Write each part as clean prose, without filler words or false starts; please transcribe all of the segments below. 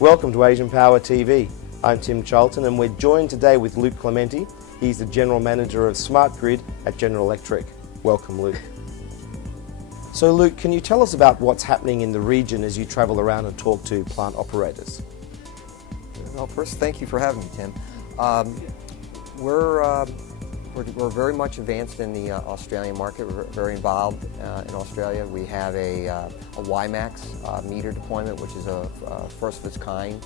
Welcome to Asian Power TV. I'm Tim Charlton and we're joined today with Luke Clemente. He's the General Manager of Smart Grid at General Electric. Welcome, Luke. So Luke, can you tell us about what's happening in the region as you travel around and talk to plant operators? Well, first, thank you for having me, Tim. We're very much advanced in the Australian market. We're very involved in Australia. We have a WiMAX meter deployment, which is a first of its kind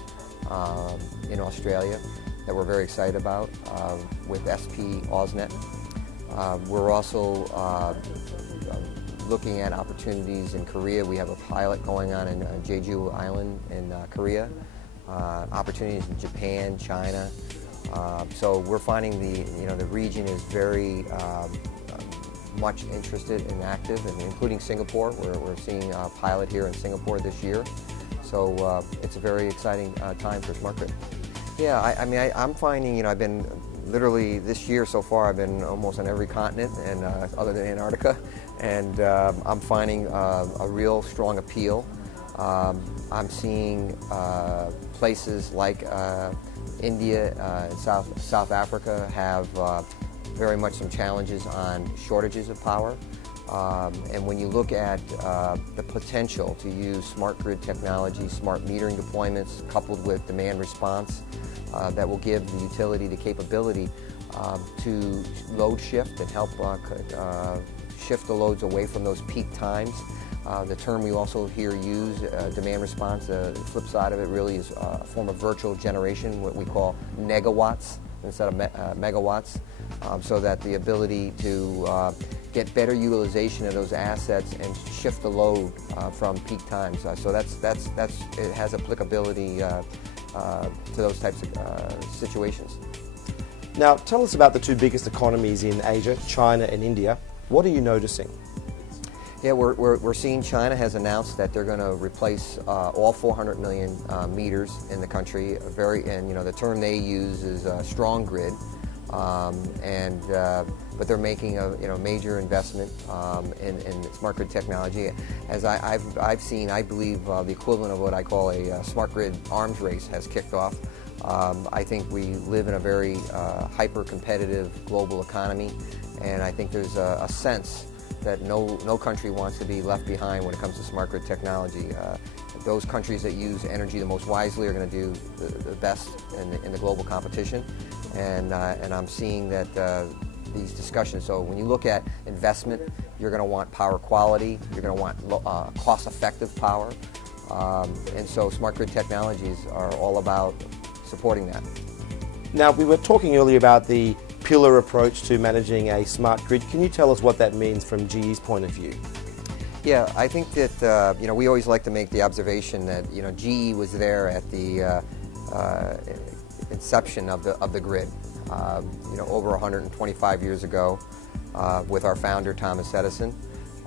in Australia that we're very excited about with SP AusNet. We're also looking at opportunities in Korea. We have a pilot going on in Jeju Island in Korea. Opportunities in Japan, China. So we're finding the region is very much interested and active, and including Singapore. We're seeing a pilot here in Singapore this year. So it's a very exciting time for Smart Grid. Yeah, I'm finding, I've been literally this year so far, I've been almost on every continent and other than Antarctica, and I'm finding a real strong appeal. I'm seeing places like India and South Africa have very much some challenges on shortages of power. And when you look at the potential to use smart grid technology, smart metering deployments coupled with demand response that will give the utility the capability to load shift and help shift the loads away from those peak times. The term we also hear used, demand response, the flip side of it really is a form of virtual generation, what we call negawatts instead of megawatts, so that the ability to get better utilization of those assets and shift the load from peak times. So it has applicability to those types of situations. Now tell us about the two biggest economies in Asia, China and India. What are you noticing? Yeah, we're seeing China has announced that they're going to replace all 400 million meters in the country. The term they use is strong grid, but they're making a major investment in smart grid technology. As I've seen, I believe the equivalent of what I call a smart grid arms race has kicked off. I think we live in a very hyper-competitive global economy, and I think there's a sense that no country wants to be left behind when it comes to smart grid technology. Those countries that use energy the most wisely are going to do the best in the global competition, and I'm seeing that these discussions. So when you look at investment, you're going to want power quality, you're going to want cost-effective power, and so smart grid technologies are all about supporting that. Now, we were talking earlier about the pillar approach to managing a smart grid. Can you tell us what that means from GE's point of view? Yeah, I think that we always like to make the observation that GE was there at the inception of the grid, over 125 years ago, with our founder Thomas Edison,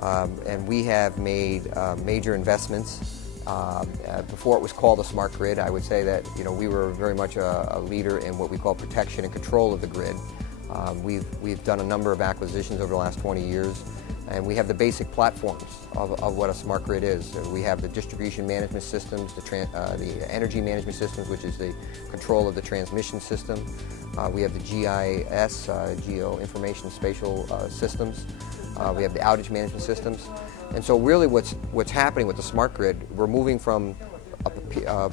and we have made major investments. Before it was called a smart grid, I would say that we were very much a leader in what we call protection and control of the grid. We've done a number of acquisitions over the last 20 years, and we have the basic platforms of what a smart grid is. We have the distribution management systems, the energy management systems, which is the control of the transmission system. We have the GIS, Geo Information Spatial Systems. We have the outage management systems. And so really what's happening with the smart grid, we're moving from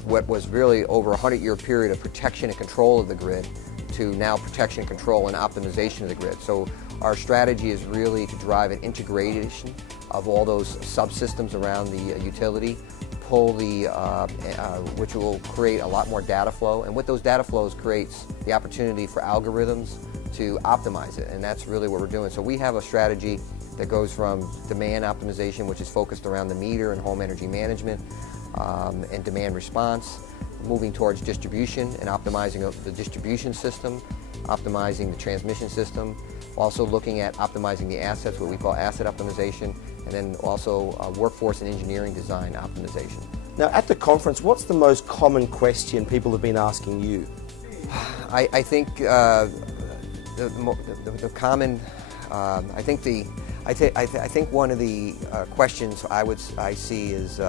what was really over a 100-year period of protection and control of the grid to now protection, control, and optimization of the grid. So our strategy is really to drive an integration of all those subsystems around the utility, pull which will create a lot more data flow, and with those data flows creates the opportunity for algorithms to optimize it, and that's really what we're doing. So we have a strategy that goes from demand optimization, which is focused around the meter and home energy management, and demand response, moving towards distribution and optimizing the distribution system, optimizing the transmission system, also looking at optimizing the assets, what we call asset optimization, and then also workforce and engineering design optimization. Now at the conference, what's the most common question people have been asking you? I think the common, I think one of the questions I see is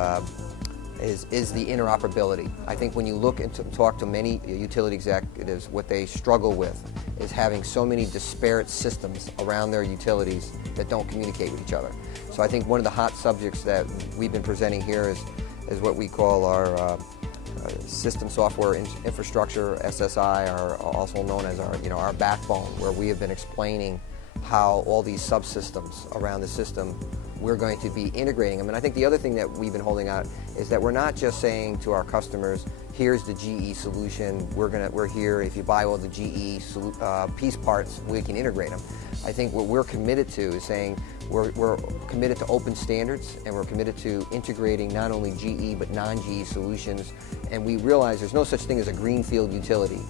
is the interoperability. I think when you look and talk to many utility executives, what they struggle with is having so many disparate systems around their utilities that don't communicate with each other. So I think one of the hot subjects that we've been presenting here is what we call our system software infrastructure, SSI, or also known as our backbone, where we have been explaining how all these subsystems around the system, we're going to be integrating them. And I think the other thing that we've been holding out is that we're not just saying to our customers, here's the GE solution, we're here, if you buy all the GE piece parts, we can integrate them. I think what we're committed to is saying we're committed to open standards, and we're committed to integrating not only GE but non-GE solutions, and we realize there's no such thing as a greenfield utility.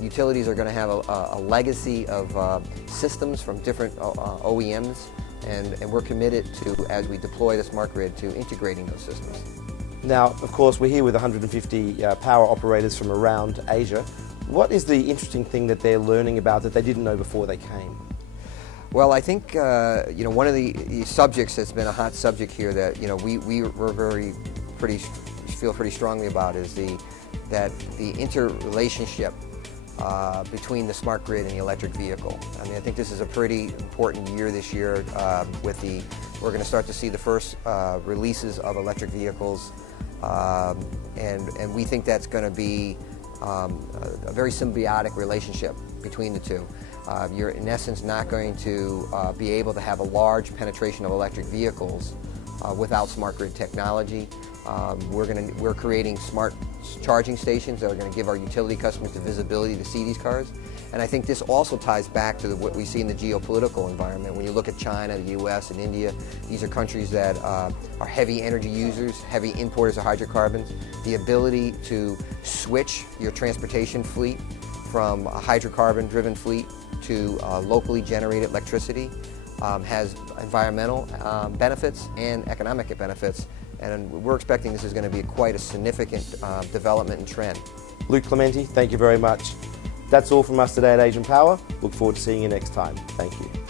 Utilities are going to have a legacy of systems from different OEMs, and we're committed to, as we deploy the smart grid, to integrating those systems. Now, of course, we're here with 150 power operators from around Asia. What is the interesting thing that they're learning about that they didn't know before they came? Well, I think one of the subjects that's been a hot subject here that we're feel pretty strongly about is that the interrelationship between the smart grid and the electric vehicle. I mean, I think this is a pretty important year this year. We're going to start to see the first releases of electric vehicles, and we think that's going to be a very symbiotic relationship between the two. You're in essence not going to be able to have a large penetration of electric vehicles without smart grid technology. We're creating smart charging stations that are going to give our utility customers the visibility to see these cars. And I think this also ties back to what we see in the geopolitical environment. When you look at China, the US, and India, these are countries that are heavy energy users, heavy importers of hydrocarbons. The ability to switch your transportation fleet from a hydrocarbon-driven fleet to locally generated electricity has environmental benefits and economic benefits. And we're expecting this is going to be quite a significant development and trend. Luke Clemente, thank you very much. That's all from us today at Asian Power. Look forward to seeing you next time. Thank you.